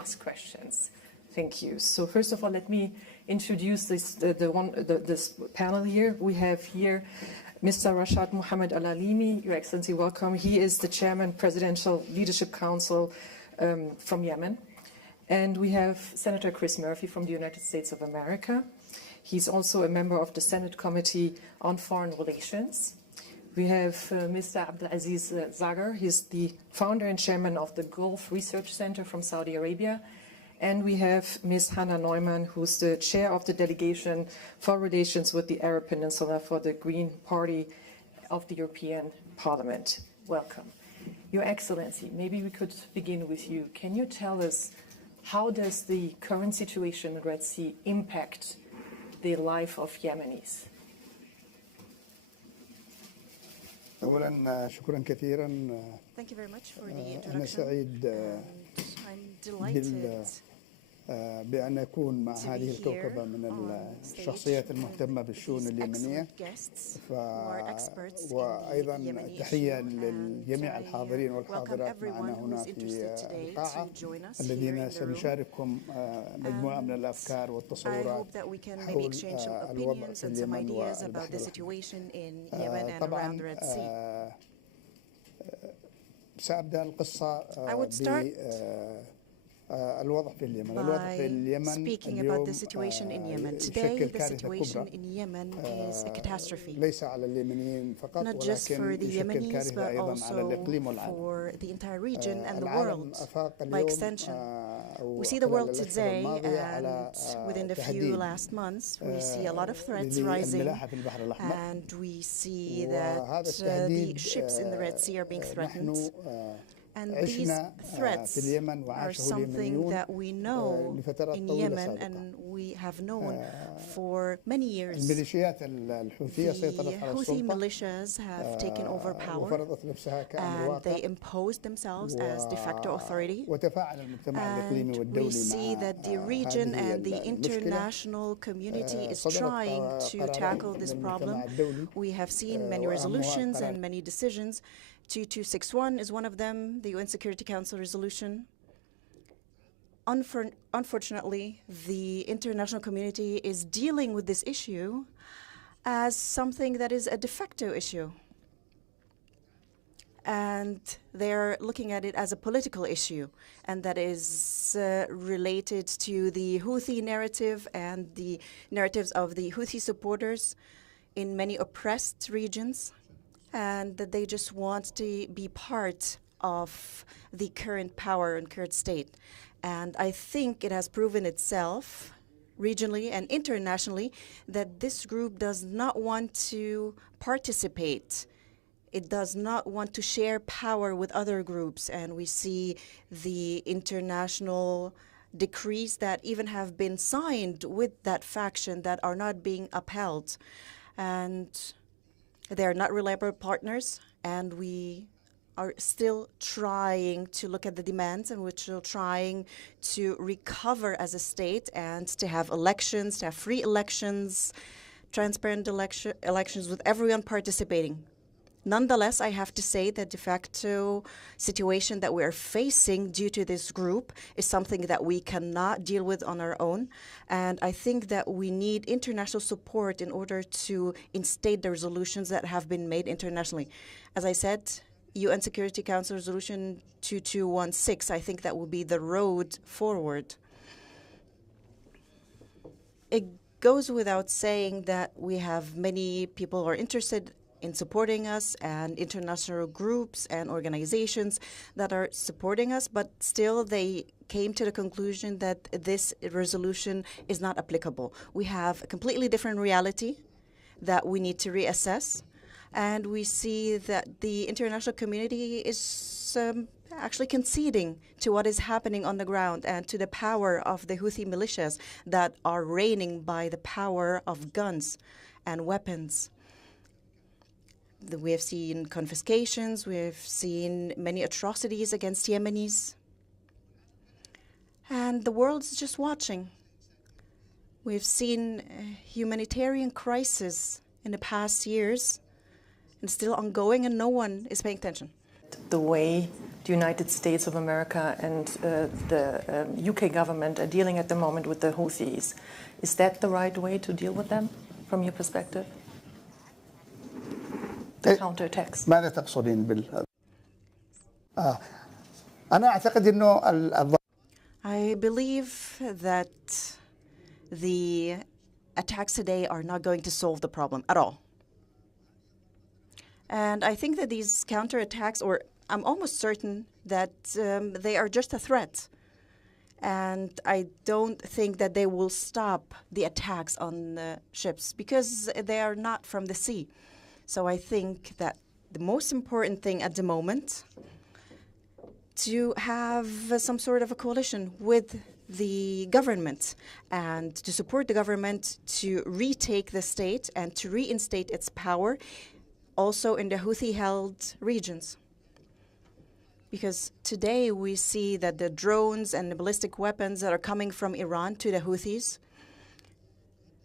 ask questions. Thank you. So first of all, let me introduce this panel here. We have here Mr. Rashad Mohammed Al-Alimi. Your Excellency, welcome. He is the Chairman, Presidential Leadership Council from Yemen. And we have Senator Chris Murphy from the United States of America. He's also a member of the Senate Committee on Foreign Relations. We have Mr. Abdulaziz Zaghar. He's the founder and chairman of the Gulf Research Center from Saudi Arabia. And we have Ms. Hannah Neumann, who's the chair of the delegation for relations with the Arab Peninsula for the Green Party of the European Parliament. Welcome. Your Excellency, maybe we could begin with you. Can you tell us how does the current situation in the Red Sea impact the life of Yemenis? أولاً شكراً كثيراً. Thank you very much for the introduction. أنا سعيد I'm delighted بأن أكون مع هذه الكوكبة من الشخصيات المهتمة بالشؤون اليمنية وأيضاً تحية للجميع الحاضرين والحاضرات معنا هنا في القاعة الذين سنشارككم مجموعة من الأفكار والتصورات حول الوضع في اليمن والبحر الأحمر. طبعاً سأبدأ القصة الوضع في اليمن. الوضع في اليمن اليوم يشكل كارثة كبرى ليس على اليمنيين فقط ولكن يشكل كارثة أيضا على الإقليم والعالم. العالم أفاق اليوم We see the world today, and within the few last months, we see a lot of threats rising, and we see that the ships in the Red Sea are being threatened. And these threats are something that we know in Yemen and we have known for many years. The Houthi militias have taken over power and they imposed themselves as de facto authority. And we see that the region and the international community is trying to tackle this problem. We have seen many resolutions and many decisions. 2261 is one of them, the UN Security Council resolution. Unfortunately, the international community is dealing with this issue as something that is a de facto issue. And they're looking at it as a political issue, and that is related to the Houthi narrative and the narratives of the Houthi supporters in many oppressed regions, and that they just want to be part of the current power and current state. And I think it has proven itself regionally and internationally that this group does not want to participate. It does not want to share power with other groups. And we see the international decrees that even have been signed with that faction that are not being upheld. And they are not reliable partners, and we are still trying to look at the demands, and we're still trying to recover as a state and to have elections, to have free elections, transparent elections with everyone participating. Nonetheless, I have to say that de facto situation that we are facing due to this group is something that we cannot deal with on our own. And I think that we need international support in order to instate the resolutions that have been made internationally. As I said, UN Security Council Resolution 2216, I think that will be the road forward. It goes without saying that we have many people who are interested in supporting us, and international groups and organizations that are supporting us, but still they came to the conclusion that this resolution is not applicable. We have a completely different reality that we need to reassess, and we see that the international community is actually conceding to what is happening on the ground and to the power of the Houthi militias that are reigning by the power of guns and weapons. We have seen confiscations, we have seen many atrocities against Yemenis. And the world is just watching. We've seen a humanitarian crisis in the past years and still ongoing, and no one is paying attention. the way the United States of America and the UK government are dealing at the moment with the Houthis. Is that the right way to deal with them, from your perspective? The counterattacks. ماذا تقصدين بال أنا أعتقد إنه I believe that the attacks today are not going to solve the problem at all. And I think that these counterattacks, or I'm almost certain that they are just a threat. And I don't think that they will stop the attacks on the ships because they are not from the sea. So I think that the most important thing at the moment to have some sort of a coalition with the government and to support the government to retake the state and to reinstate its power also in the Houthi-held regions. Because today we see that the drones and the ballistic weapons that are coming from Iran to the Houthis,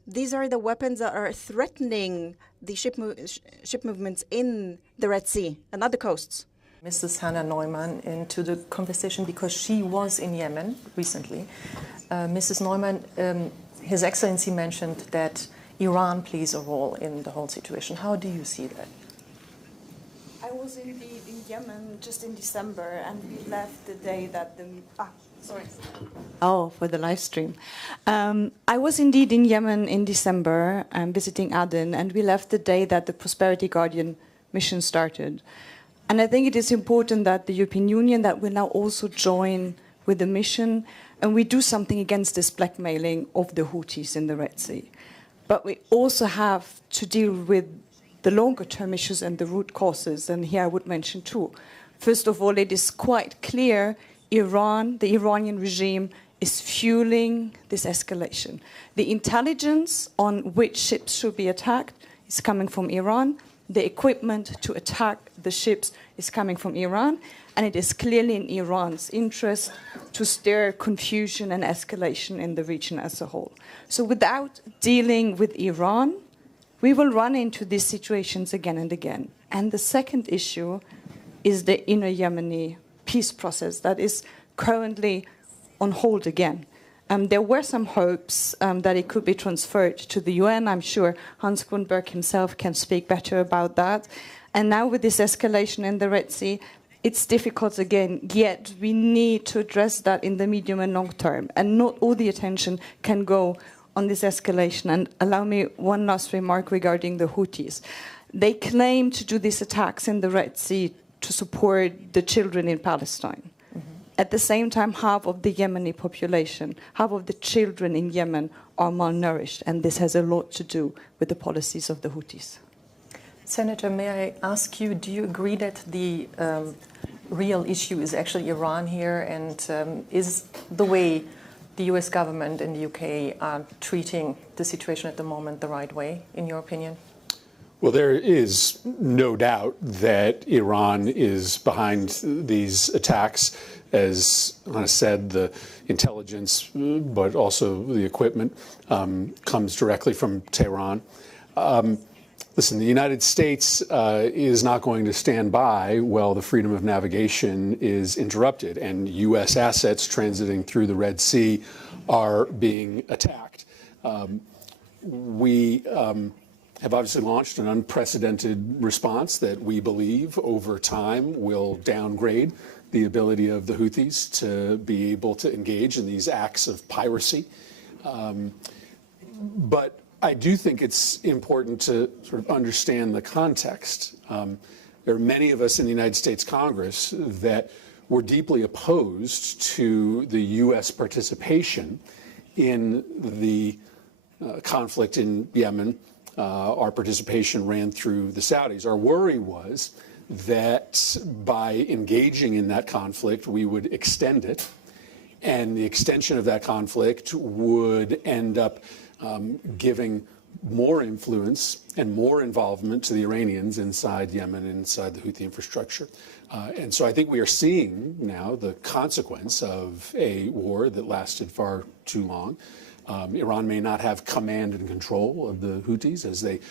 these are the weapons that are threatening the ship movements in the Red Sea and other coasts. Mrs. Hannah Neumann into the conversation because she was in Yemen recently. Mrs. Neumann, His Excellency mentioned that Iran plays a role in the whole situation. How do you see that? I was indeed in Yemen just in December, and we left the day that the... Oh, for the live stream. I was indeed in Yemen in December, visiting Aden, and we left the day that the Prosperity Guardian mission started. And I think it is important that the European Union that will now also join with the mission, and we do something against this blackmailing of the Houthis in the Red Sea. But we also have to deal with the longer-term issues and the root causes, and here I would mention two. First of all, it is quite clear Iran, the Iranian regime, is fueling this escalation. The intelligence on which ships should be attacked is coming from Iran. The equipment to attack the ships is coming from Iran, and it is clearly in Iran's interest to stir confusion and escalation in the region as a whole. So without dealing with Iran, we will run into these situations again and again. And the second issue is the inner Yemeni peace process that is currently on hold again. There were some hopes that it could be transferred to the UN. I'm sure Hans Grundberg himself can speak better about that. And now with this escalation in the Red Sea, it's difficult again, yet we need to address that in the medium and long term. And not all the attention can go on this escalation. And allow me one last remark regarding the Houthis. They claim to do these attacks in the Red Sea to support the children in Palestine. At the same time, half of the Yemeni population, half of the children in Yemen are malnourished, and this has a lot to do with the policies of the Houthis. Senator, may I ask you, do you agree that the real issue is actually Iran here, and is the way the US government and the UK are treating the situation at the moment the right way, in your opinion? Well, there is no doubt that Iran is behind these attacks. As Hannah said, the intelligence, but also the equipment, comes directly from Tehran. Listen, the United States is not going to stand by while the freedom of navigation is interrupted and U.S. assets transiting through the Red Sea are being attacked. We have obviously launched an unprecedented response that we believe over time will downgrade the ability of the Houthis to be able to engage in these acts of piracy. But I do think it's important to sort of understand the context. There are many of us in the United States Congress that were deeply opposed to the U.S. participation in the conflict in Yemen. Our participation ran through the Saudis. Our worry was that by engaging in that conflict, we would extend it, and the extension of that conflict would end up giving more influence and more involvement to the Iranians inside Yemen and inside the Houthi infrastructure. And so I think we are seeing now the consequence of a war that lasted far too long. Iran may not have command and control of the Houthis as they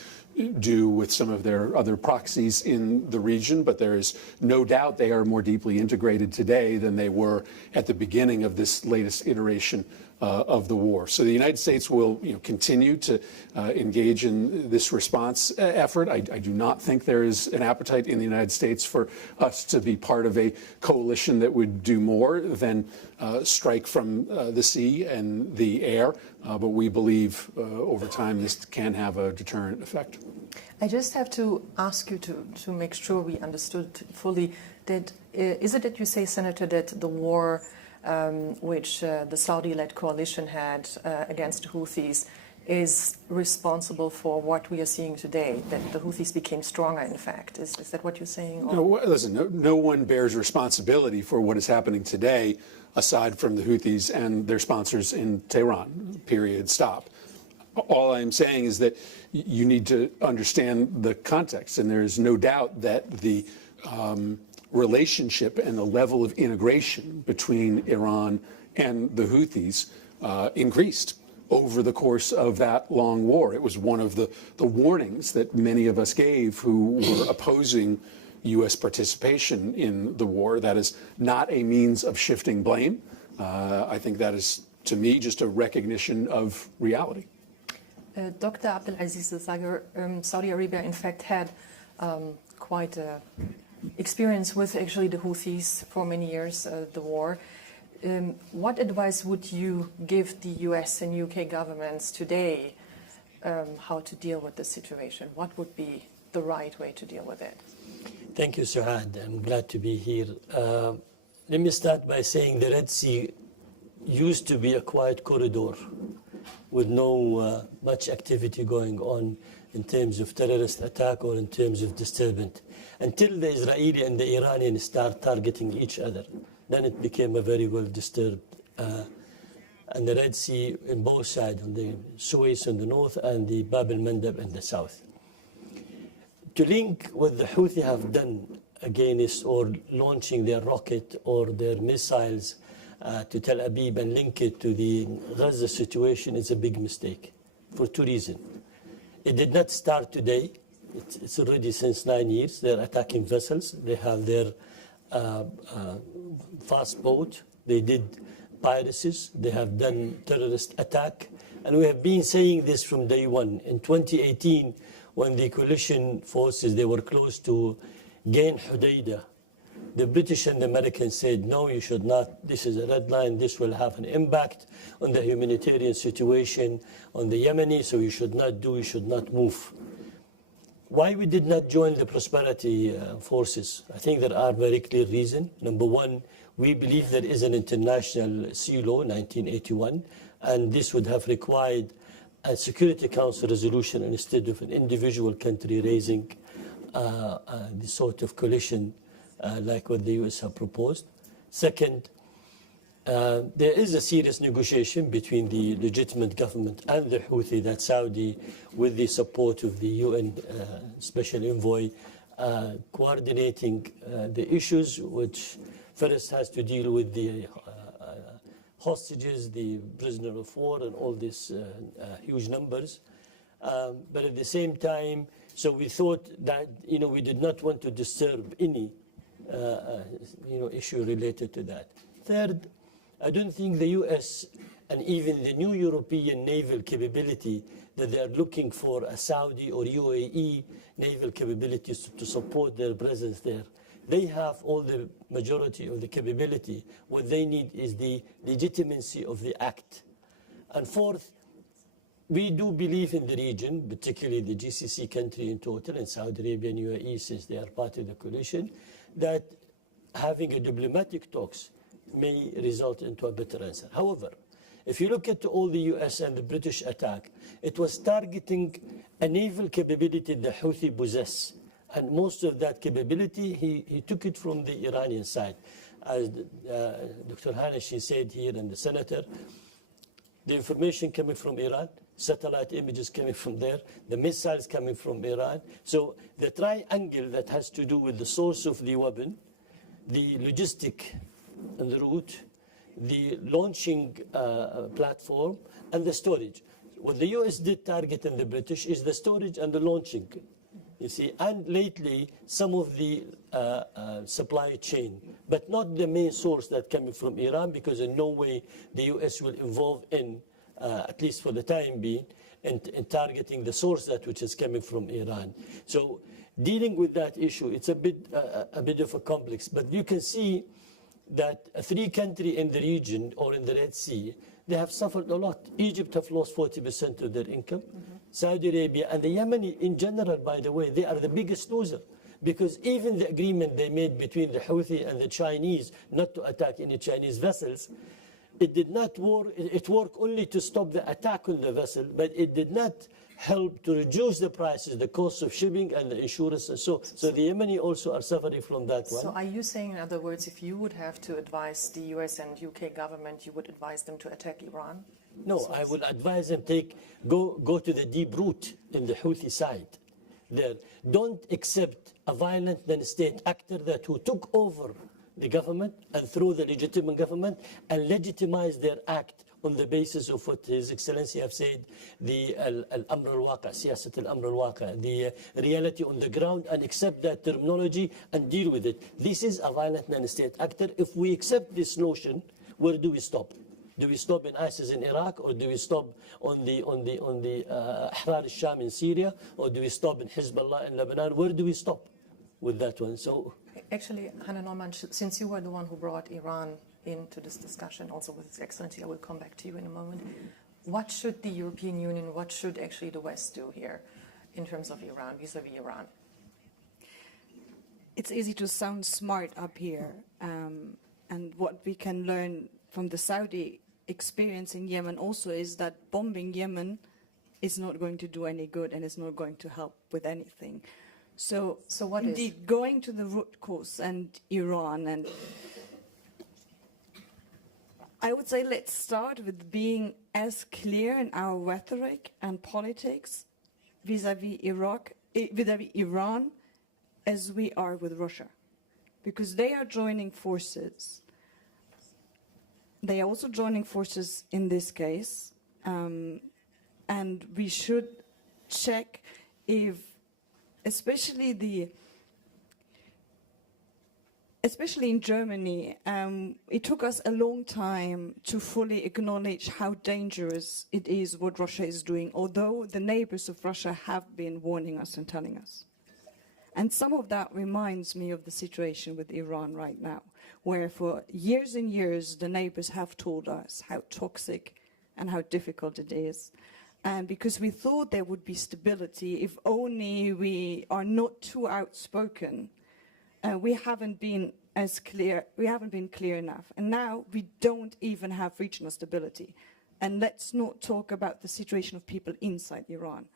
do with some of their other proxies in the region, but there is no doubt they are more deeply integrated today than they were at the beginning of this latest iteration of the war. So the United States will continue to engage in this response effort. I do not think there is an appetite in the United States for us to be part of a coalition that would do more than strike from the sea and the air, but we believe over time this can have a deterrent effect. I just have to ask you to make sure we understood fully that is it that you say, Senator, that the war which the Saudi-led coalition had against the Houthis is responsible for what we are seeing today, that the Houthis became stronger, in fact? Is that what you're saying? Or? No, listen, no one bears responsibility for what is happening today aside from the Houthis and their sponsors in Tehran, period, stop. All I'm saying is that you need to understand the context, and there is no doubt that the relationship and the level of integration between Iran and the Houthis increased over the course of that long war. It was one of the warnings that many of us gave who were opposing U.S. participation in the war. That is not a means of shifting blame. I think that is, to me, just a recognition of reality. Dr. Abdulaziz Al-Sager, Saudi Arabia, in fact, had quite a experience with actually the Houthis for many years, the war. What advice would you give the US and UK governments today how to deal with the situation? What would be the right way to deal with it? Thank you, Suad. I'm glad to be here. Let me start by saying the Red Sea used to be a quiet corridor with no much activity going on in terms of terrorist attack or in terms of disturbance, until the Israeli and the Iranian start targeting each other. Then it became a very well disturbed. And the Red Sea in both sides, on the Suez in the north and the Bab el-Mandeb in the south. To link what the Houthi have done against or launching their rocket or their missiles to Tel Aviv and link it to the Gaza situation is a big mistake for two reasons. It did not start today. It's already since 9 years. They're attacking vessels. They have their fast boat. They did piracies. They have done terrorist attack. And we have been saying this from day one. In 2018, when the coalition forces, they were close to gain Hodeidah, the British and the Americans said, no, you should not. This is a red line. This will have an impact on the humanitarian situation on the Yemeni, so you should not do, you should not move. Why we did not join the prosperity forces? I think there are very clear reasons. Number one, we believe there is an international sea law, 1981, and this would have required a Security Council resolution instead of an individual country raising the sort of coalition like what the US have proposed. Second, there is a serious negotiation between the legitimate government and the Houthi that Saudi, with the support of the UN Special Envoy, coordinating the issues, which first has to deal with the hostages, the prisoner of war, and all these huge numbers. But at the same time, so we thought that we did not want to disturb any issue related to that. Third, I don't think the US and even the new European naval capability that they are looking for a Saudi or UAE naval capabilities to support their presence there. They have all the majority of the capability. What they need is the legitimacy of the act. And fourth, we do believe in the region, particularly the GCC country in total, and Saudi Arabia and UAE, since they are part of the coalition, that having a diplomatic talks may result into a better answer. However, if you look at all the US and the British attack, it was targeting a naval capability the Houthi possess. And most of that capability, he took it from the Iranian side. As Dr. Hanashi said here, and the senator, the information coming from Iran, satellite images coming from there, the missiles coming from Iran. So the triangle that has to do with the source of the weapon, the logistic and the route, the launching platform, and the storage. What the US did target and the British is the storage and the launching. You see, and lately some of the supply chain, but not the main source that coming from Iran, because in no way the US will involve in, at least for the time being, in targeting the source that which is coming from Iran. So dealing with that issue, it's a bit of a complex, but you can see that 3 countries in the region or in the Red Sea, they have suffered a lot. Egypt have lost 40% of their income. Saudi Arabia and the Yemeni in general, by the way, they are the biggest loser. Because even the agreement they made between the Houthi and the Chinese not to attack any Chinese vessels, it did not work. It worked only to stop the attack on the vessel, but it did not help to reduce the prices, the cost of shipping and the insurance and so the Yemeni also are suffering from that one. So are you saying, in other words, if you would have to advise the US and UK government, you would advise them to attack Iran? No, I would advise them go to the deep root in the Houthi side. There, don't accept a violent non-state actor who took over the government and through the legitimate government and legitimize their act on the basis of what His Excellency have said, the al-amr al-waqa, siyasat al-amr al-waqa, the reality on the ground, and accept that terminology and deal with it. This is a violent non-state actor. If we accept this notion, where do we stop? Do we stop in ISIS in Iraq, or do we stop on the Ahrar al-Sham in Syria, or do we stop in Hezbollah in Lebanon? Where do we stop with that one? So, actually, Hanan Norman, since you were the one who brought Iran into this discussion, also with His Excellency, I will come back to you in a moment. What should the European Union, what should actually the West do here in terms of Iran, vis-a-vis Iran? It's easy to sound smart up here, and what we can learn from the Saudi experience in Yemen also is that bombing Yemen is not going to do any good and is not going to help with anything. So what indeed, is going to the root cause and Iran, and I would say let's start with being as clear in our rhetoric and politics vis-a-vis Iran as we are with Russia, because they are joining forces. They are also joining forces in this case, and we should check if, especially in Germany, it took us a long time to fully acknowledge how dangerous it is what Russia is doing, although the neighbors of Russia have been warning us and telling us. And some of that reminds me of the situation with Iran right now, where for years and years the neighbors have told us how toxic and how difficult it is. And because we thought there would be stability if only we are not too outspoken, we haven't been clear enough. And now we don't even have regional stability. And let's not talk about the situation of people inside Iran.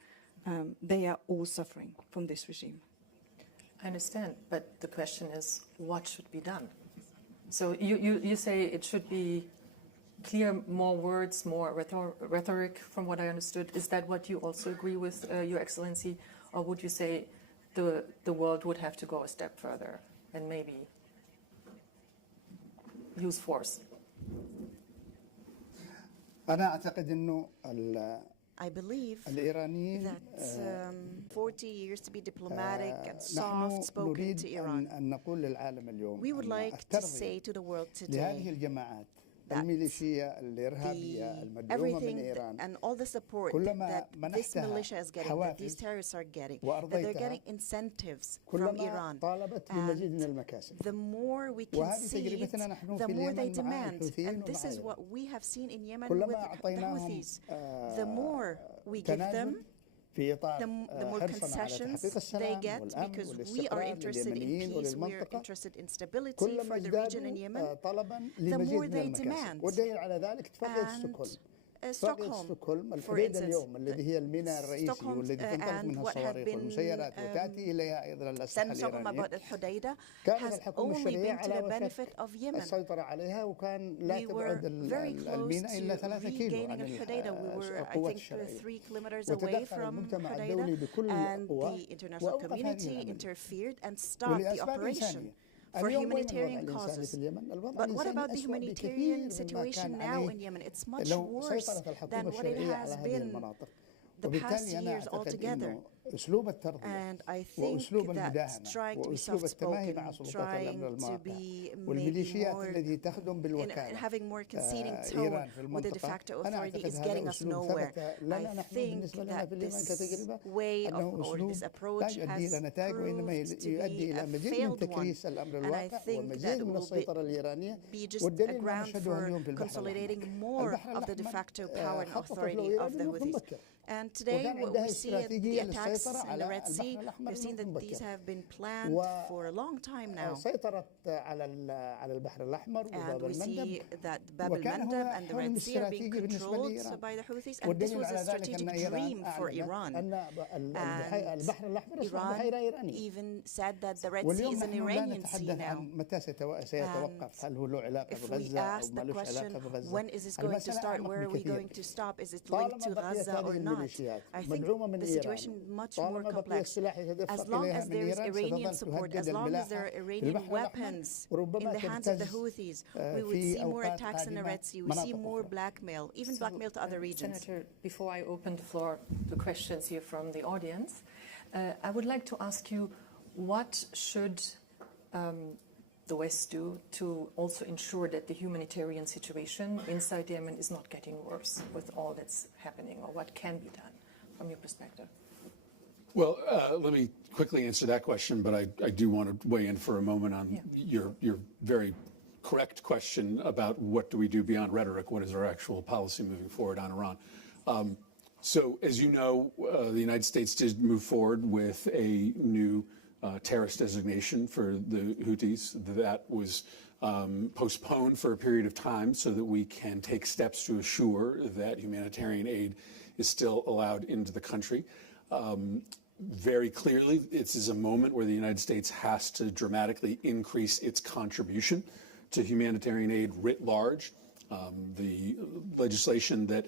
They are all suffering from this regime. I understand, but the question is, what should be done? So you say it should be clear, more words, more rhetoric, from what I understood. Is that what you also agree with, Your Excellency? Or would you say the world would have to go a step further and maybe use force? أنا أعتقد إنه I believe الإيرانيين that 40 years to be diplomatic and soft-spoken to Iran. أن نقول للعالم اليوم We would like to say to the world لهذه today الجماعات that الميليشية الإرهابية المدعومة من إيران and all the support that this militia is getting, that these terrorists are getting, that they're getting incentives from Iran. And the more we concede, the more they demand. And this is what we have seen in Yemen with the Houthis. The more we give them, the more concessions they get, because we are interested in peace, we are interested in stability for the region in Yemen, the more they demand. And Stockholm, for instance, Stockholm and what had been sent Stockholm about al-Hudaydah has only been to the benefit of Yemen. We were very close to regaining al-Hudaydah. We were, I think, 3 kilometers away from Hudaydah, and the international community interfered and stopped the operation. for humanitarian causes. But what about the humanitarian situation now in Yemen? It's much worse than what it has been the past years altogether. And I think that trying to be soft-spoken, trying to be maybe more, having more conceding tone with the de facto authority is getting us nowhere. I think that this way of, or this approach has proved to be a failed one. And I think that it will be just a ground for consolidating more of the de facto power and authority of the Houthis. And today, what we see the attacks in the Red Sea, we've seen that these have been planned for a long time now. And we see that Bab al-Mandab and the Red Sea are being controlled by the Houthis, and this was a strategic dream for Iran. And Iran even said that the Red Sea is an Iranian sea now. And if we ask the question, when is this going to start? Where are we going to stop? Is it linked to Gaza or not? I think the situation is much more complex. As long as there is Iranian support, as long as there are Iranian weapons in the hands of the Houthis, we would see more attacks in the Red Sea. We see more blackmail, even blackmail to other regions. Senator, before I open the floor to questions here from the audience, I would like to ask you, what should the West do to also ensure that the humanitarian situation inside Yemen is not getting worse with all that's happening, or what can be done from your perspective? Well, let me quickly answer that question, but I do want to weigh in for a moment on your very correct question about what do we do beyond rhetoric, what is our actual policy moving forward on Iran. So as you know, the United States did move forward with a new terrorist designation for the Houthis. That was postponed for a period of time so that we can take steps to assure that humanitarian aid is still allowed into the country. Very clearly, this is a moment where the United States has to dramatically increase its contribution to humanitarian aid writ large. The legislation that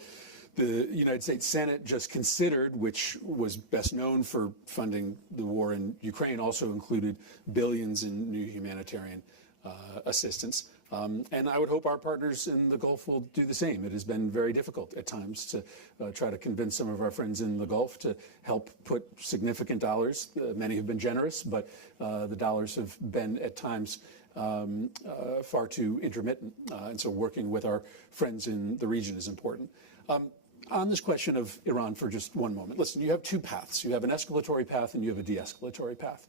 the United States Senate just considered, which was best known for funding the war in Ukraine, also included billions in new humanitarian assistance. And I would hope our partners in the Gulf will do the same. It has been very difficult at times to try to convince some of our friends in the Gulf to help put significant dollars. Many have been generous, but the dollars have been at times far too intermittent. And so working with our friends in the region is important. On this question of Iran for just one moment, listen, you have two paths. You have an escalatory path and you have a de-escalatory path.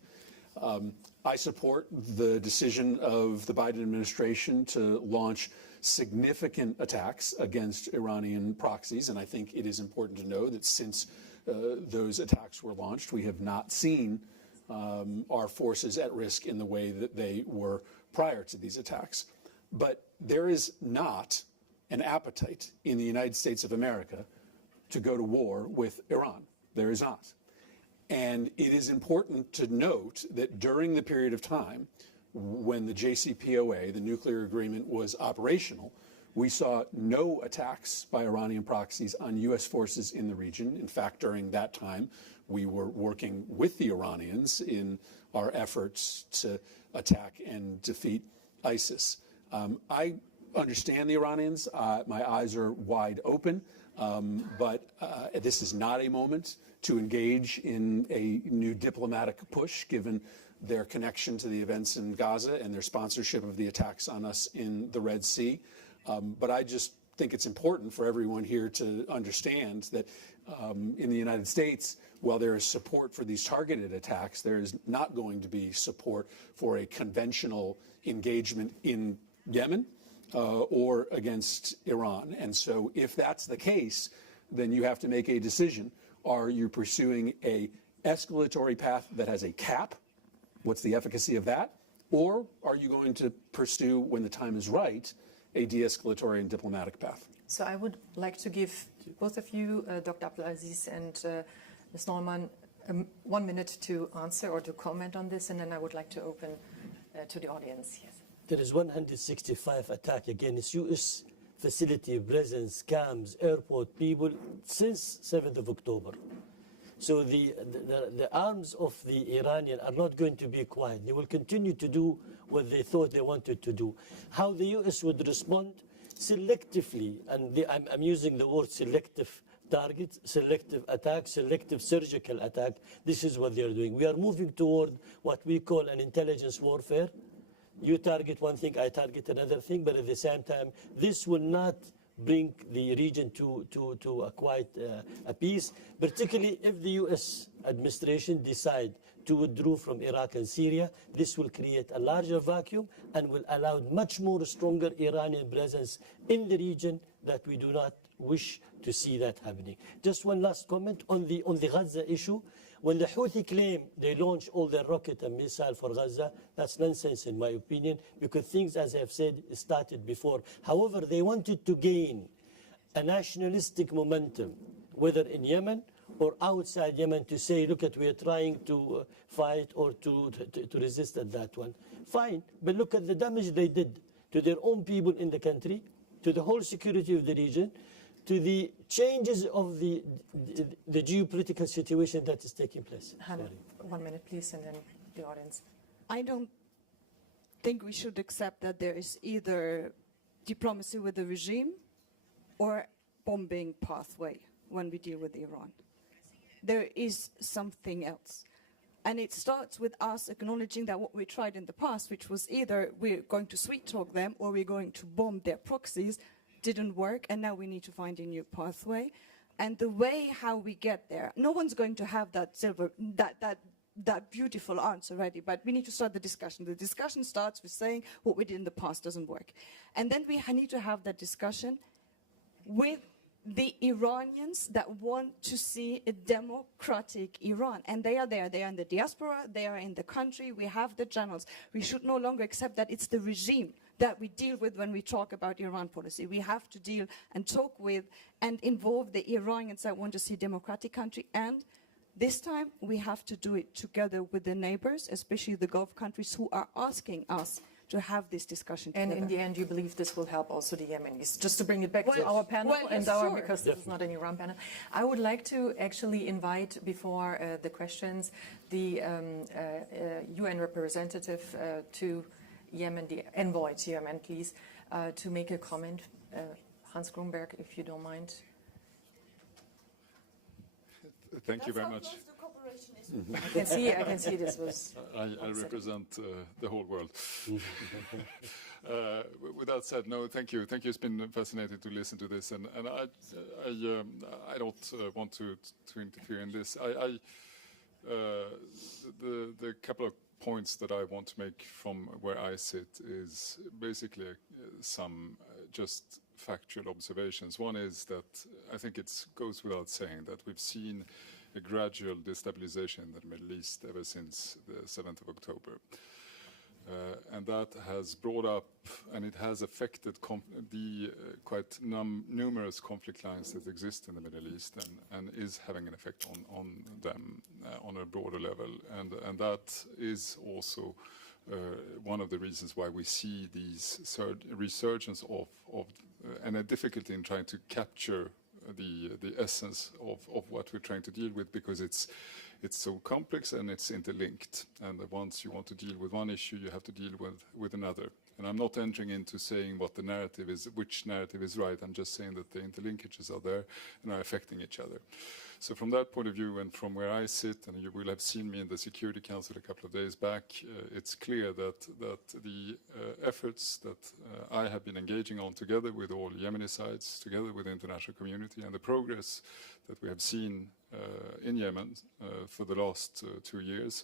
I support the decision of the Biden administration to launch significant attacks against Iranian proxies, and I think it is important to know that since those attacks were launched, we have not seen our forces at risk in the way that they were prior to these attacks. But there is not an appetite in the United States of America to go to war with Iran. There is not. And it is important to note that during the period of time when the JCPOA, the nuclear agreement, was operational, we saw no attacks by Iranian proxies on U.S. forces in the region. In fact, during that time, we were working with the Iranians in our efforts to attack and defeat ISIS. I understand the Iranians. My eyes are wide open. But this is not a moment to engage in a new diplomatic push, given their connection to the events in Gaza and their sponsorship of the attacks on us in the Red Sea. But I just think it's important for everyone here to understand that in the United States, while there is support for these targeted attacks, there is not going to be support for a conventional engagement in Yemen or against Iran. And so if that's the case, then you have to make a decision. Are you pursuing a escalatory path that has a cap? What's the efficacy of that? Or are you going to pursue, when the time is right, a de-escalatory and diplomatic path? So I would like to give both of you, Dr. Abdulaziz and Ms. Neumann, 1 minute to answer or to comment on this, and then I would like to open to the audience. Yes. There is 165 attack against U.S. facility, presence, camps, airport, people since 7th of October. So the arms of the Iranian are not going to be quiet. They will continue to do what they thought they wanted to do. How the U.S. would respond selectively, and I'm using the word selective targets, selective attack, selective surgical attack. This is what they are doing. We are moving toward what we call an intelligence warfare. You target one thing, I target another thing, but at the same time, this will not bring the region to a quite a peace, particularly if the U.S. administration decide to withdraw from Iraq and Syria. This will create a larger vacuum and will allow much more stronger Iranian presence in the region that we do not wish to see that happening. Just one last comment on the Gaza issue. When the Houthi claim they launch all their rocket and missile for Gaza, that's nonsense in my opinion, because things, as I've said, started before. However, they wanted to gain a nationalistic momentum, whether in Yemen or outside Yemen, to say, look at, we are trying to fight or to resist at that one. Fine, but look at the damage they did to their own people in the country, to the whole security of the region, to the changes of the geopolitical situation that is taking place. Hannah, 1 minute, please, and then the audience. I don't think we should accept that there is either diplomacy with the regime or bombing pathway when we deal with Iran. There is something else. And it starts with us acknowledging that what we tried in the past, which was either we're going to sweet talk them or we're going to bomb their proxies, didn't work, and now we need to find a new pathway. And the way how we get there, no one's going to have that beautiful answer ready, but we need to start the discussion. The discussion starts with saying what we did in the past doesn't work. And then we need to have that discussion with the Iranians that want to see a democratic Iran. And they are there. They are in the diaspora. They are in the country. We have the channels. We should no longer accept that it's the regime that we deal with when we talk about Iran policy. We have to deal and talk with and involve the Iranians that want to see a democratic country. And this time, we have to do it together with the neighbors, especially the Gulf countries who are asking us to have this discussion together. And in the end, you believe this will help also the Yemenis? Just to bring it back to Well, our panel, well, and yes, sure. because this is not an Iran panel, I would like to actually invite, before the questions, the UN representative to Yemen, the envoy to Yemen, please, to make a comment. Hans Grunberg, if you don't mind. Thank you very much. I can see this was. I represent the whole world. With that said, no, thank you. Thank you. It's been fascinating to listen to this, and I don't want to interfere in this. The couple of points that I want to make from where I sit is basically some just factual observations. One is that I think it goes without saying that we've seen a gradual destabilization in the Middle East ever since the 7th of October. And that has brought up, and it has affected the quite numerous conflict lines that exist in the Middle East, and is having an effect on them on a broader level. And that is also one of the reasons why we see these resurgence of and a difficulty in trying to capture the essence of what we're trying to deal with, because it's so complex and it's interlinked. And once you want to deal with one issue, you have to deal with another. And I'm not entering into saying what the narrative is, which narrative is right. I'm just saying that the interlinkages are there and are affecting each other. So from that point of view, and from where I sit, and you will have seen me in the Security Council a couple of days back, it's clear that the efforts that I have been engaging on together with all Yemeni sides, together with the international community, and the progress that we have seen in Yemen for the last 2 years,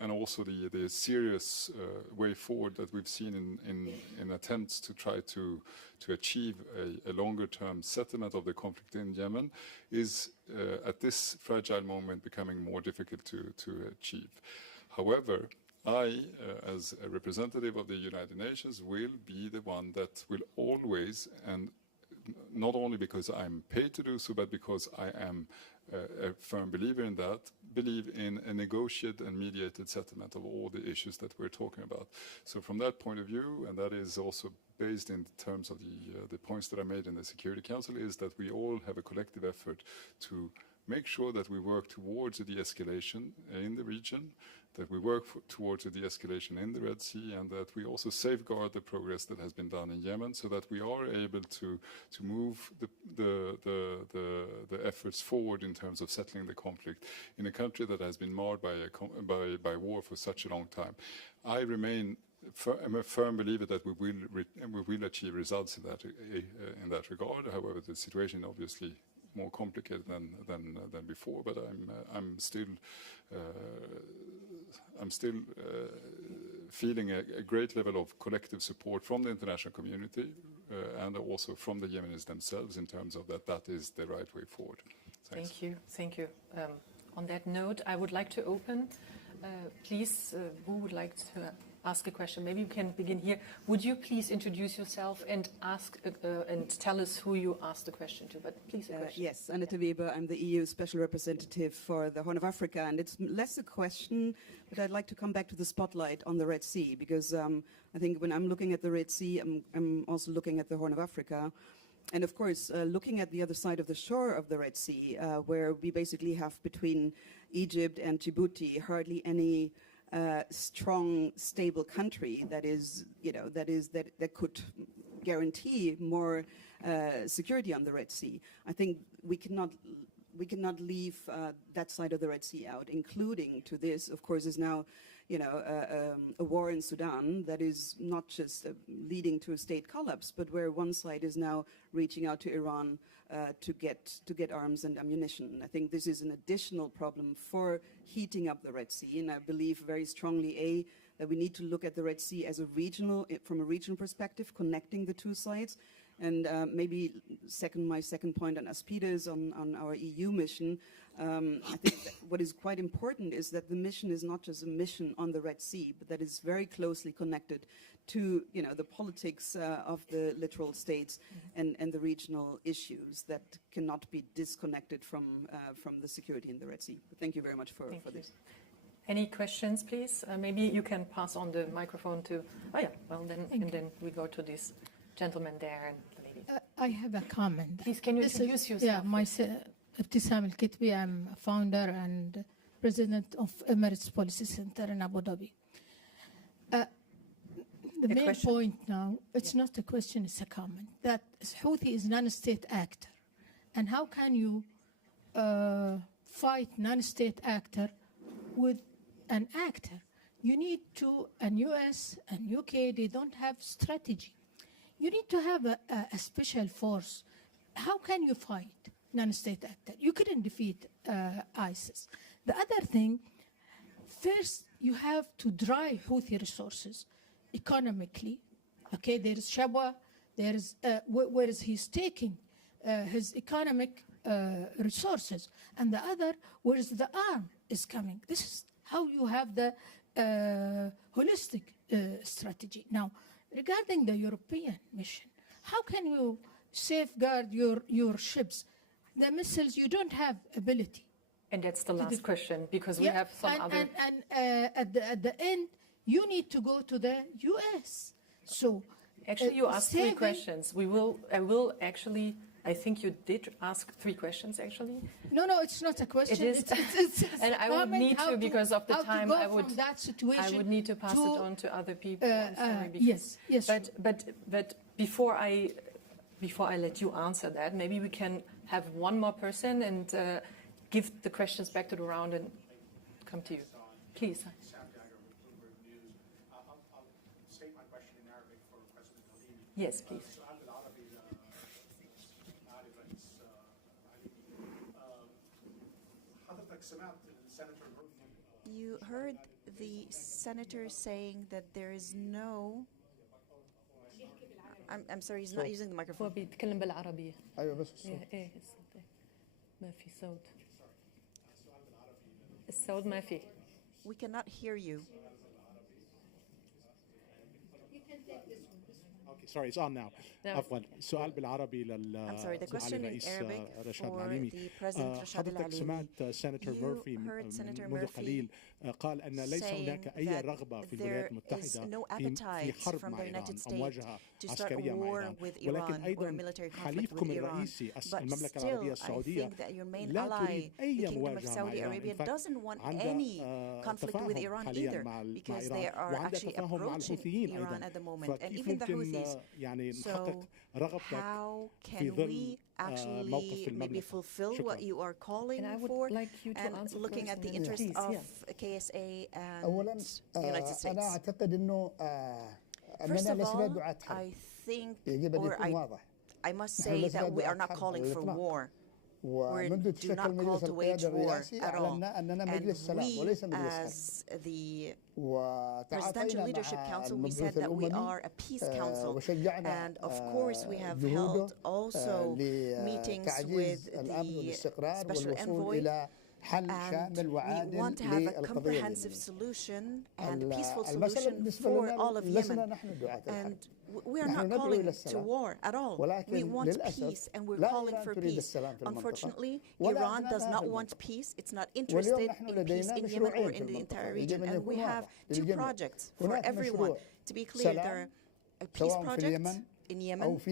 and also the serious way forward that we've seen in attempts to try to achieve a longer-term settlement of the conflict in Yemen, is at this fragile moment becoming more difficult to achieve. However, I, as a representative of the United Nations, will be the one that will always, and not only because I'm paid to do so, but because I am a firm believer in that, believe in a negotiated and mediated settlement of all the issues that we're talking about. So from that point of view, and that is also based in terms of the points that I made in the Security Council, is that we all have a collective effort to make sure that we work towards a de-escalation in the region, that we work towards a de-escalation in the Red Sea, and that we also safeguard the progress that has been done in Yemen, so that we are able to move the efforts forward in terms of settling the conflict in a country that has been marred by war for such a long time. I'm a firm believer that we will achieve results in that regard. However, the situation obviously more complicated than before, but I'm still feeling a great level of collective support from the international community and also from the Yemenis themselves in terms of that is the right way forward. Thanks. Thank you. On that note, I would like to open. Please, who would like to ask a question? Maybe we can begin here. Would you please introduce yourself and ask and tell us who you asked the question to? But please, a question. Yes, Annette Weber. I'm the EU Special Representative for the Horn of Africa, and it's less a question, but I'd like to come back to the spotlight on the Red Sea, because I think when I'm looking at the Red Sea, I'm also looking at the Horn of Africa. And of course, looking at the other side of the shore of the Red Sea, where we basically have between Egypt and Djibouti hardly any strong, stable country that could guarantee more security on the Red Sea. I think we cannot leave that side of the Red Sea out, including to this, of course, is now a war in Sudan that is not just leading to a state collapse, but where one side is now reaching out to Iran to get arms and ammunition. I think this is an additional problem for heating up the Red Sea, and I believe very strongly, that we need to look at the Red Sea as from a regional perspective, connecting the two sides. And maybe my second point on Aspides, on our EU mission, I think that what is quite important is that the mission is not just a mission on the Red Sea, but that is very closely connected to the politics of the littoral states and the regional issues that cannot be disconnected from the security in the Red Sea. But thank you very much for this. Any questions, please? Maybe you can pass on the microphone to. Oh yeah, well then we go to this gentleman there and the lady. I have a comment. Please, can you introduce yourself? Yeah, myself, Ibtisam Al-Kitbi. I'm a founder and president of Emirates Policy Center in Abu Dhabi. The main point now, it's not a question, it's a comment, that Houthi is non-state actor. And how can you fight non-state actor with an actor? You need to, and US and UK, they don't have strategy. You need to have a special force. How can you fight non-state actor? You couldn't defeat ISIS. The other thing, first you have to drive Houthi resources economically. Okay, there is Shabwa, there is where is he's taking his economic resources, and the other where is the arm is coming. This is how you have the holistic strategy. Now, regarding the European mission, how can you safeguard your ships? The missiles, you don't have ability. And that's the last question, because we have some other. And at the end, you need to go to the US. So actually, you asked 3 questions. I will actually. I think you did ask 3 questions, actually. No, it's not a question. It is. It's and I would need to, because of the time, I would need to pass it on to other people. I'm sorry, yes. But before I let you answer that, maybe we can have one more person and give the questions back to the round and come to you. Please. I'll state my question in Arabic for President Al-Alimi. Yes, please. You heard the senator saying that there is no. I'm sorry, he's not using the microphone. هو بيتكلم بالعربية. أيوة بس الصوت. إيه ما في صوت. الصوت ما في. We cannot hear you. Okay, sorry, it's on now. عفوا السؤال بالعربي I'm sorry, the question in Arabic for the President Rashad حضرتك سمعت سيناتور ميرفي منذ قليل قال أن ليس هناك أي رغبة في الولايات المتحدة في حرب مع إيران أو مواجهة to start a war with Iran or a military conflict with Iran. But still, I think that your main ally, the Kingdom of Saudi Arabia, doesn't want any conflict with Iran either, because they are actually approaching Iran at the moment, and even the Houthis. So how can we actually maybe fulfill what you are calling for, and looking at the interests of KSA and the United States? First of all, I think, or I must say that we are not calling for war. We do not call to wage war at all. And we, as the Presidential Leadership Council, we said that we are a peace council. And of course, we have held also meetings with the Special Envoy. And we want to have a comprehensive solution and a peaceful solution for all of Yemen. And we are not calling to war at all. We want peace, and we're calling for peace. Unfortunately, Iran does not want peace. It's not interested in peace in Yemen or in the entire region. And we have two projects for everyone. To be clear, there are a peace project in Yemen, and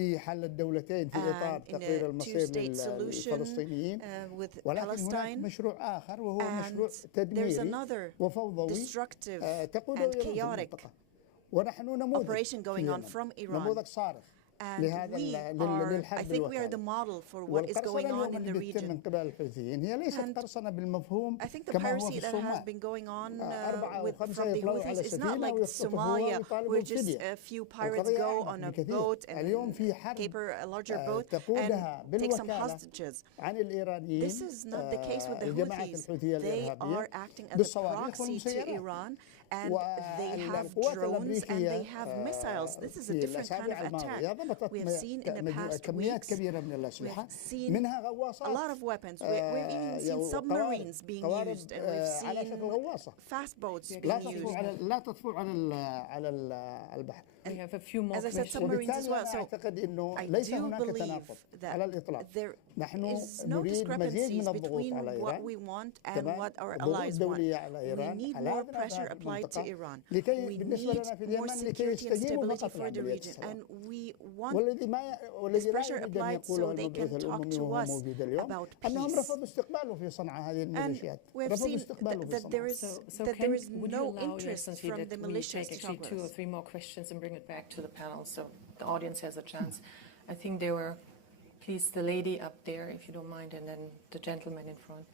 in a two-state solution with Palestine, and there's another destructive and chaotic operation going on from Iran. And we are, I think we are the model for what is going on in the region. And I think the piracy that has been going on from the Houthis is not like Somalia, where just a few pirates go on a boat and caper a larger boat and take some hostages. This is not the case with the Houthis. They are acting as a proxy to Iran, and they have drones and they have missiles. This is a different kind of attack. We have seen in the past weeks, we have seen a lot of weapons. We've even seen submarines being used, and we've seen fast boats being used. We have a few more As I said, submarines as well. So I do believe that there is no discrepancies between what we want and what our allies want. We need more pressure applied to Iran. We need more security and stability for the region. And we want this pressure applied so they can talk to us about peace. And we have seen that there is no interest from the militias to talk with us. Two or three more questions and bring it back to the panel so the audience has a chance. I think there were, please, the lady up there, if you don't mind, and then the gentleman in front.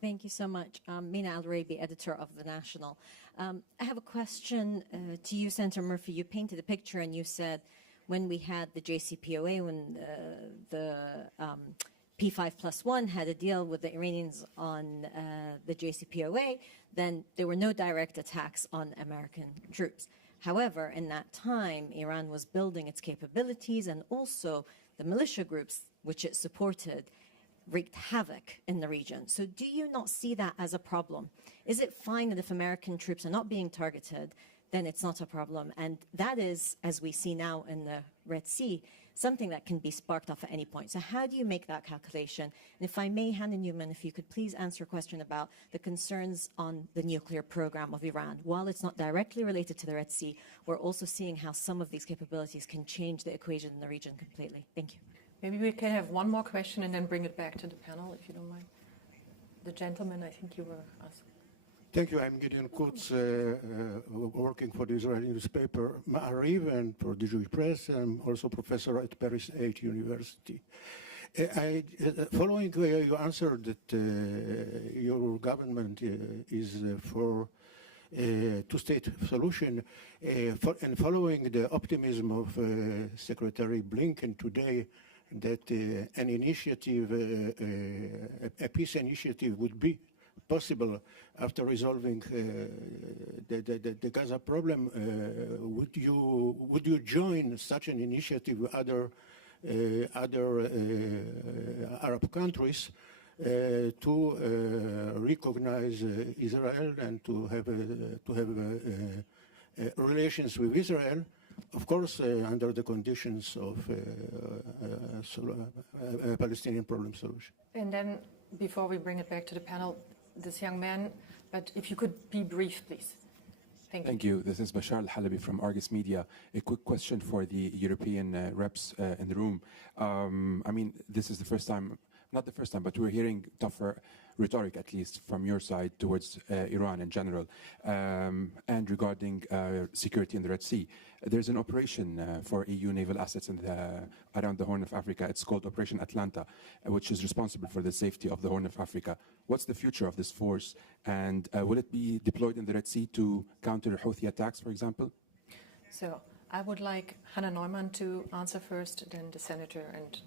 Thank you so much. Mina Al-Rabi, editor of The National. I have a question to you, Senator Murphy. You painted a picture and you said when we had the JCPOA, when the P5+1 had a deal with the Iranians on the JCPOA, then there were no direct attacks on American troops. However, in that time, Iran was building its capabilities, and also the militia groups, which it supported, wreaked havoc in the region. So do you not see that as a problem? Is it fine that if American troops are not being targeted, then it's not a problem? And that is, as we see now in the Red Sea, something that can be sparked off at any point. So how do you make that calculation? And if I may, Hannah Newman, if you could please answer a question about the concerns on the nuclear program of Iran. While it's not directly related to the Red Sea, we're also seeing how some of these capabilities can change the equation in the region completely. Thank you. Maybe we can have one more question and then bring it back to the panel, if you don't mind. The gentleman, I think you were asking. Thank you. I'm Gideon Kutz, working for the Israeli newspaper Ma'ariv and for the Jewish Press. I'm also professor at Paris 8 University. Following your answer that your government is for a two-state solution, and following the optimism of Secretary Blinken today, that an initiative, a peace initiative would be possible after resolving the Gaza problem, would you join such an initiative with other Arab countries to recognize Israel and to have relations with Israel? Of course, under the conditions of a Palestinian problem solution. And then, before we bring it back to the panel, this young man, but if you could be brief, please. Thank you. This is Bashar Al-Halabi from Argus Media. A quick question for the European reps in the room. I mean, this is the first time, not the first time, but we're hearing tougher rhetoric, at least from your side, towards Iran in general. And regarding security in the Red Sea, there's an operation for EU naval assets around the Horn of Africa. It's called Operation Atlanta, which is responsible for the safety of the Horn of Africa. What's the future of this force? And will it be deployed in the Red Sea to counter Houthi attacks, for example? So I would like Hannah Neumann to answer first, then the Senator, and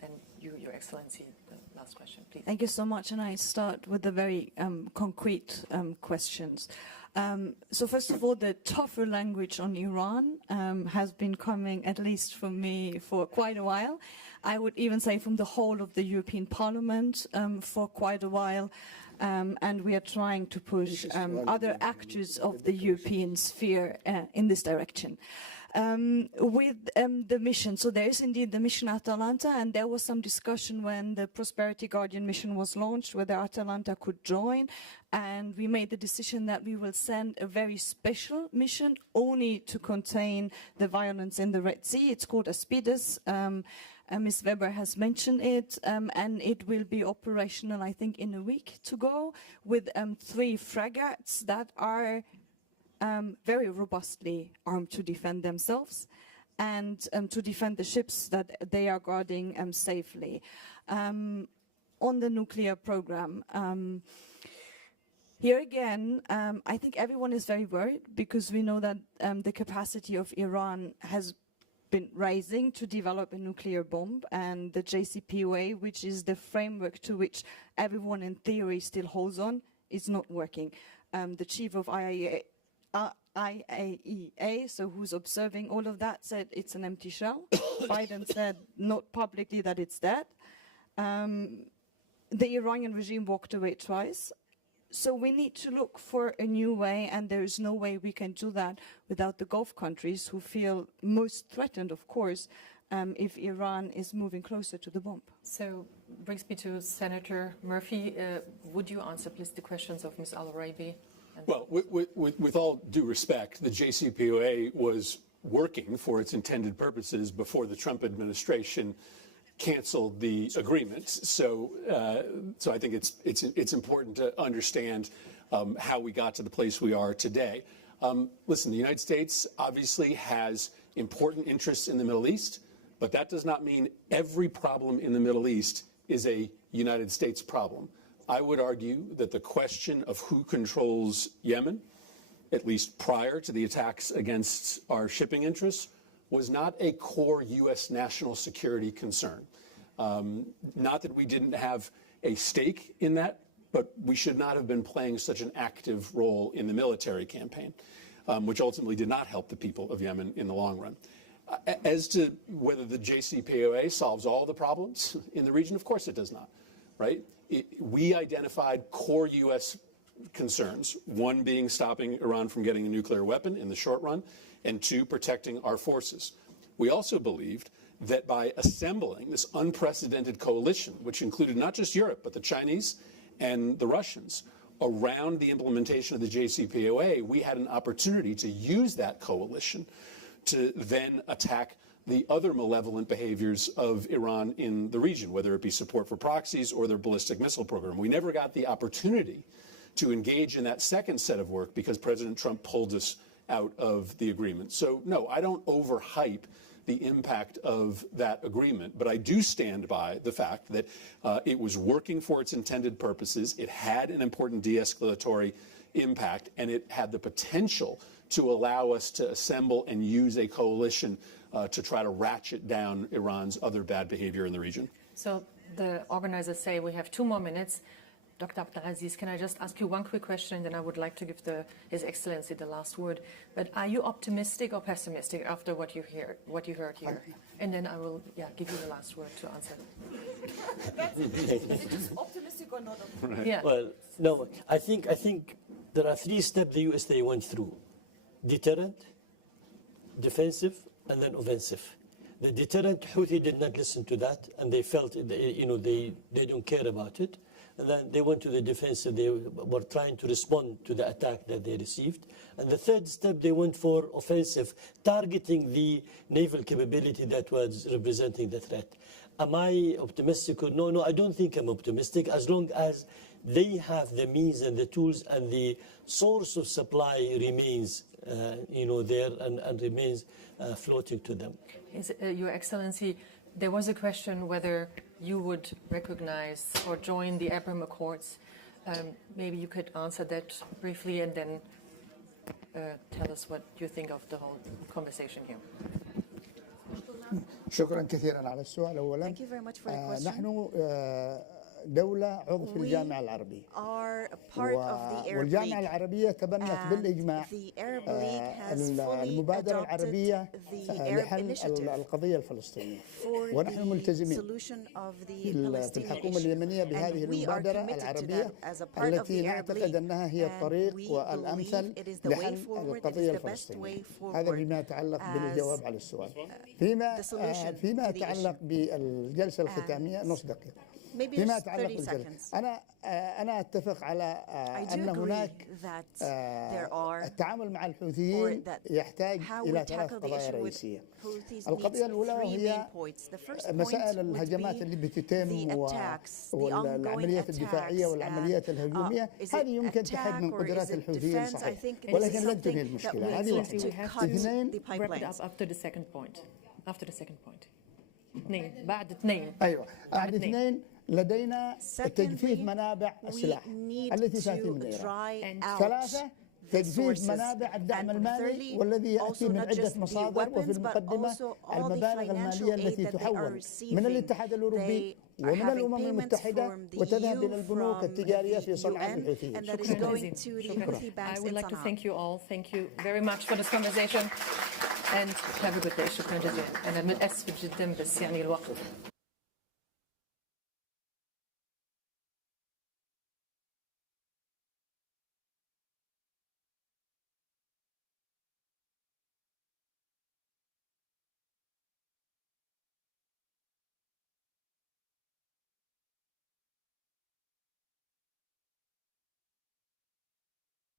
then you, Your Excellency, the last question, please. Thank you so much. And I start with the very concrete questions. So first of all, the tougher language on Iran has been coming, at least from me, for quite a while. I would even say from the whole of the European Parliament for quite a while. And we are trying to push other actors of the European sphere in this direction. With the mission, so there is indeed the mission Atalanta, and there was some discussion when the Prosperity Guardian mission was launched whether Atalanta could join, and we made the decision that we will send a very special mission only to contain the violence in the Red Sea. It's called Aspides. Ms. Weber has mentioned it, and it will be operational, I think, in a week to go, with 3 frigates that are very robustly armed to defend themselves and to defend the ships that they are guarding safely. On the nuclear program, here again, I think everyone is very worried because we know that the capacity of Iran has been rising to develop a nuclear bomb, and the JCPOA, which is the framework to which everyone in theory still holds on, is not working. The chief of IAEA, so who's observing all of that, said it's an empty shell. Biden said not publicly that it's dead. The Iranian regime walked away twice. So we need to look for a new way, and there is no way we can do that without the Gulf countries who feel most threatened, of course, if Iran is moving closer to the bomb. So brings me to Senator Murphy. Would you answer, please, the questions of Ms. Al-Araibi? Well, with all due respect, the JCPOA was working for its intended purposes before the Trump administration canceled the agreement. So I think it's important to understand how we got to the place we are today. Listen, the United States obviously has important interests in the Middle East, but that does not mean every problem in the Middle East is a United States problem. I would argue that the question of who controls Yemen, at least prior to the attacks against our shipping interests, was not a core U.S. national security concern. Not that we didn't have a stake in that, but we should not have been playing such an active role in the military campaign, which ultimately did not help the people of Yemen in the long run. As to whether the JCPOA solves all the problems in the region, of course it does not, right? We identified core U.S. concerns, one being stopping Iran from getting a nuclear weapon in the short run, and 2, protecting our forces. We also believed that by assembling this unprecedented coalition, which included not just Europe, but the Chinese and the Russians, around the implementation of the JCPOA, we had an opportunity to use that coalition to then attack the other malevolent behaviors of Iran in the region, whether it be support for proxies or their ballistic missile program. We never got the opportunity to engage in that second set of work because President Trump pulled us out of the agreement. So, no, I don't overhype the impact of that agreement, but I do stand by the fact that it was working for its intended purposes, it had an important de-escalatory impact, and it had the potential to allow us to assemble and use a coalition to try to ratchet down Iran's other bad behavior in the region. So the organizers say we have 2 more minutes. Dr. Abdelaziz, can I just ask you one quick question, and then I would like to give His Excellency the last word. But are you optimistic or pessimistic after what you heard here? And then I will, give you the last word to answer. Is it just optimistic or not optimistic? Right. Yeah. Well, no, I think there are 3 steps the USA went through: deterrent, defensive, and then offensive. The deterrent, Houthi did not listen to that, and they felt, they don't care about it. and then they went to the defensive. They were trying to respond to the attack that they received. And the third step, they went for offensive, targeting the naval capability that was representing the threat. Am I optimistic? No, I don't think I'm optimistic, as long as they have the means and the tools and the source of supply remains there and remains floating to them. Your Excellency, there was a question whether you would recognize or join the Abraham Accords. Maybe you could answer that briefly and then tell us what you think of the whole conversation here. شكرا كثيرا على السؤال أولا. نحن دولة عضو في الجامعة العربية والجامعة العربية تبنت بالإجماع المبادرة العربية لحل القضية الفلسطينية ونحن ملتزمين في الحكومة اليمنية بهذه المبادرة العربية التي نعتقد أنها هي الطريق والأمثل لحل القضية الفلسطينية. هذا فيما يتعلق بالجواب على السؤال. فيما يتعلق بالجلسة الختامية نص دقيقة. فيما يتعلق بالجلسة أنا أتفق على أن هناك التعامل مع الحوثيين يحتاج إلى ثلاث قضايا رئيسية. القضية الأولى وهي مسائل الهجمات اللي بتتم والعمليات الدفاعية والعمليات الهجومية. هذه يمكن تحد من قدرات الحوثيين صحيح ولكن لن تنهي المشكلة. هذه واحدة. اثنين بعد اثنين أيوة بعد اثنين لدينا تجفيف منابع السلاح التي تأتي من إيران. ثلاثة تجفيف منابع الدعم المالي والذي يأتي من عدة مصادر وفي المقدمة المبالغ المالية التي تحول من الاتحاد الأوروبي ومن الأمم المتحدة وتذهب إلى البنوك التجارية في صنعاء الحوثيين. I would like to thank you all. Thank you very much for this conversation and have a good day. شكرا جزيلا. أنا متأسف جدا بس يعني الوقت